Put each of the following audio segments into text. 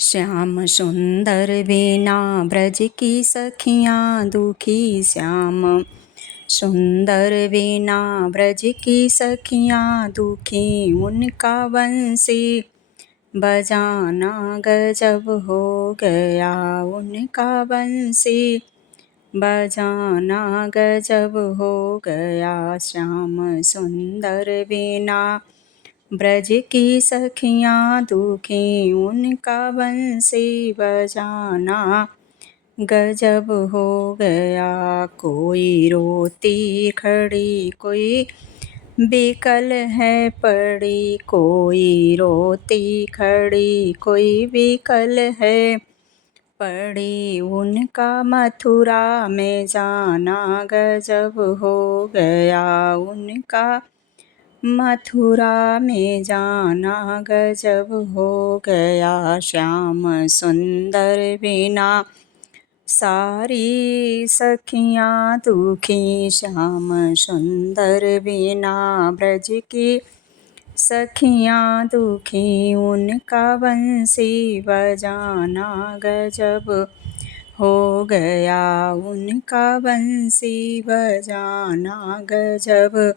श्याम सुंदर बिना ब्रज की सखियाँ दुखी श्याम सुंदर बिना ब्रज की सखियाँ दुखी उनका बंसी बजाना गजब हो गया उनका बंसी बजाना गजब हो गया श्याम सुंदर बिना ब्रज की सखियाँ दुखी उनका बंसी बजाना गजब हो गया। कोई रोती खड़ी कोई बिकल है पड़ी, कोई रोती खड़ी कोई बिकल है पड़ी, उनका मथुरा में जाना गजब हो गया उनका मथुरा में जाना गजब हो गया। श्याम सुंदर बिना सारी सखियाँ दुखी, श्याम सुंदर बिना ब्रज की सखियाँ दुखी उनका बंसी बजाना गजब हो गया उनका बंसी बजाना गजब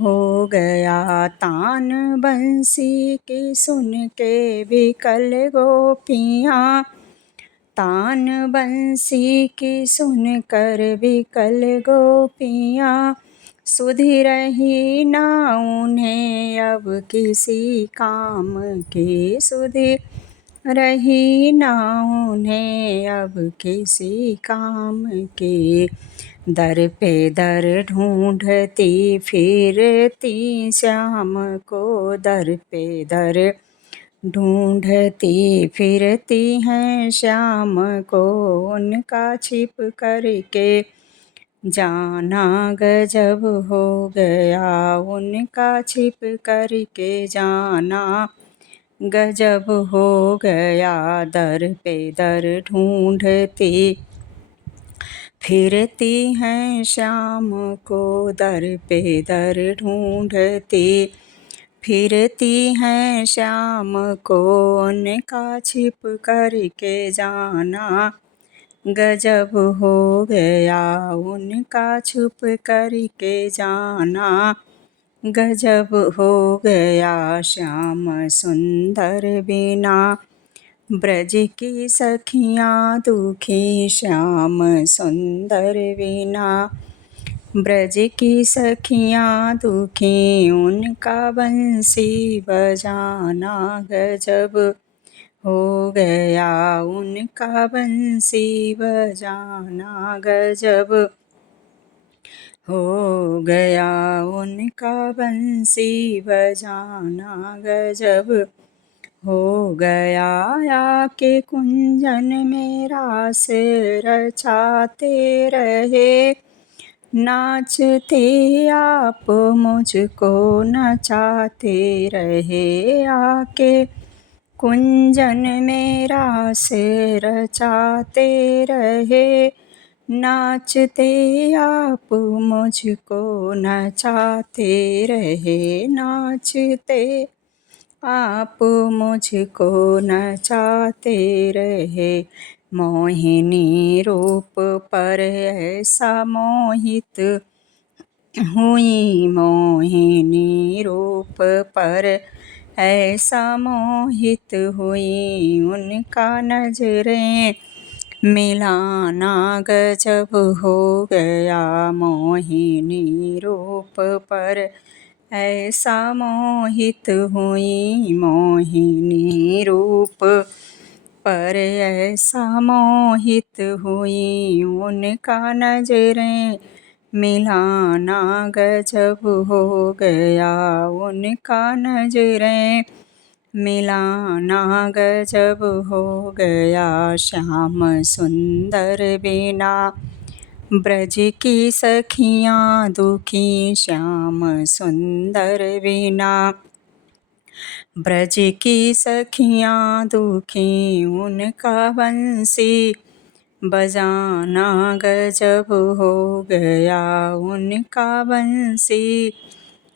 हो गया। तान बंसी की सुन के बिकल गोपियाँ, तान बंसी की सुन कर बिकल गोपियाँ, सुधि रही ना उन्हें अब किसी काम की, सुधि रही ना उन्हें अब किसी काम की। दर पे दर ढूंढती फिरती श्याम को, दर पे दर ढूंढती फिरती हैं श्याम को, उनका छिप करके जाना गजब हो गया उनका छिप करके जाना गजब हो गया। दर पे दर ढूंढती फिरती हैं श्याम को, दर पे दर ढूंढती फिरती हैं श्याम को, उनका छिप करके जाना गजब हो गया उनका छुप करके जाना गजब हो गया। श्याम सुंदर बिना ब्रज की सखियाँ दुखी, श्याम सुंदर बिना ब्रज की सखियाँ दुखी उनका बंसी बजाना गजब हो गया उनका बंसी बजाना गजब हो गया उनका बंसी बजाना गजब हो गया। आके कुंजन में रास रचाते रहे, नाचते आप मुझको नचाते रहे। आके कुंजन में रास रचाते रहे, नाचते आप मुझको नचाते रहे, नाचते आप मुझको नचाते रहे। मोहिनी रूप पर ऐसा मोहित हुई, मोहिनी रूप पर ऐसा मोहित हुई, उनका नजरें मिलाना गजब हो गया। मोहिनी रूप पर ऐसा मोहित हुई, मोहिनी रूप पर ऐसा मोहित हुई, उनका नजरें मिलाना गजब हो गया उनका नजरें मिलाना गजब हो गया। श्याम सुंदर बिना ब्रज की सखियाँ दुखी, श्याम सुंदर बिना ब्रज की सखियाँ दुखी उनका बंसी बजाना गजब हो गया उनका बंसी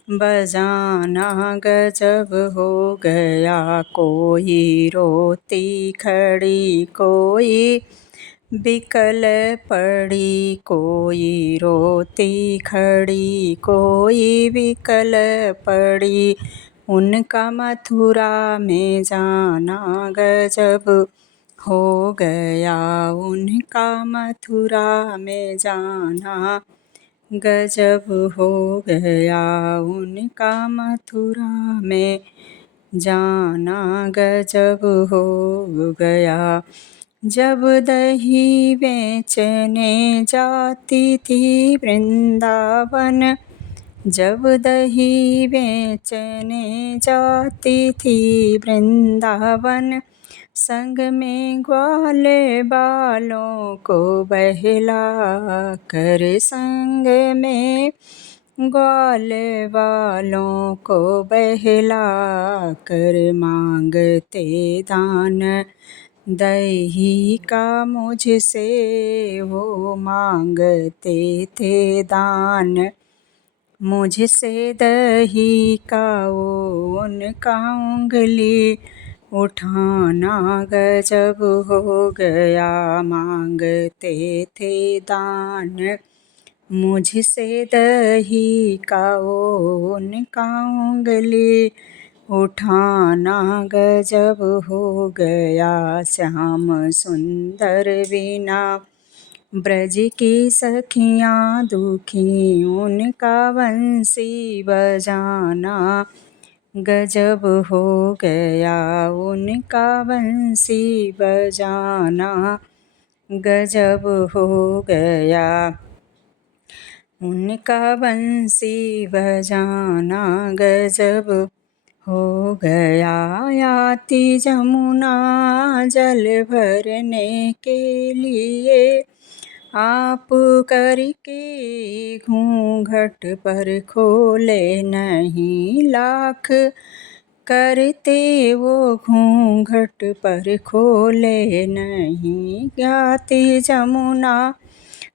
बजाना गजब हो गया। कोई रोती खड़ी, कोई बिकल पड़ी, कोई रोती खड़ी, कोई बिकल पड़ी। उनका मथुरा में जाना गजब हो गया। उनका मथुरा में जाना गजब हो गया। उनका मथुरा में जाना गजब हो गया। जब दही बेचने जाती थी वृंदावन, जब दही बेचने जाती थी वृंदावन, संग में ग्वाले बालों को बहला कर, संग में ग्वाले बालों को बहला कर, मांगते दान दही का मुझसे वो मांगते थे दान। मुझसे दही का वो उनका उंगली उठाना गजब हो गया। मांगते थे दान मुझसे दही का वो उनका उंगली उठाना गजब हो गया। श्याम सुंदर बिना ब्रज की सखियाँ दुखी, उनका बंसी बजाना गजब हो गया। उनका बंसी बजाना गजब हो गया। उनका बंसी बजाना गजब हो गया। आती जमुना जल भरने के लिए, आप करके घूंघट पर खोले नहीं। लाख करते वो घूंघट पर खोले नहीं। आती जमुना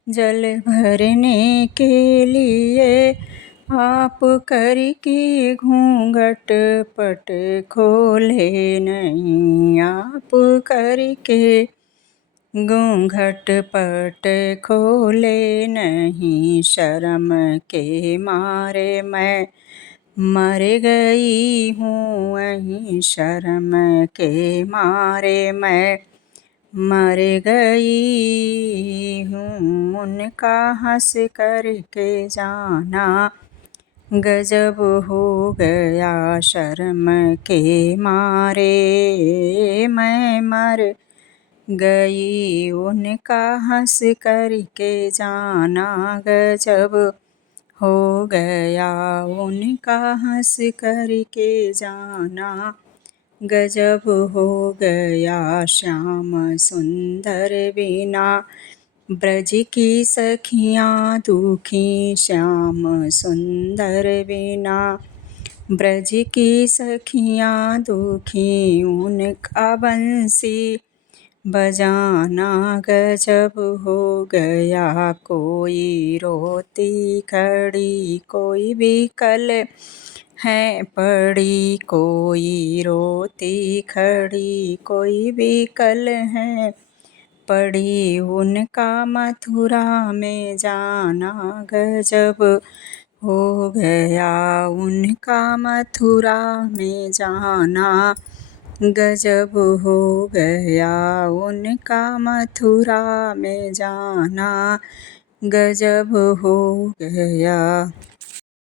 जल भरने के लिए, आप करके घूंघट पट खोले नहीं। आप करके घूंघट पट खोले नहीं। शर्म के मारे मैं मर गई हूँ वहीं, शर्म के मारे मैं मर गई हूँ। उनका हंस करके जाना गजब हो गया। शर्म के मारे मैं मर गई, उनका हंस करके जाना गजब हो गया। उनका हंस करके जाना गजब हो गया। श्याम सुंदर बिना ब्रज की सखियाँ दुखी, श्याम सुंदर बिना ब्रज की सखियाँ दुखी, उनका बंसी बजाना गजब हो गया। कोई रोती खड़ी, कोई बिकल है पड़ी, कोई रोती खड़ी, कोई बिकल है पड़ी। उनका मथुरा में जाना गजब हो गया। उनका मथुरा में जाना गजब हो गया। उनका मथुरा में जाना गजब हो गया।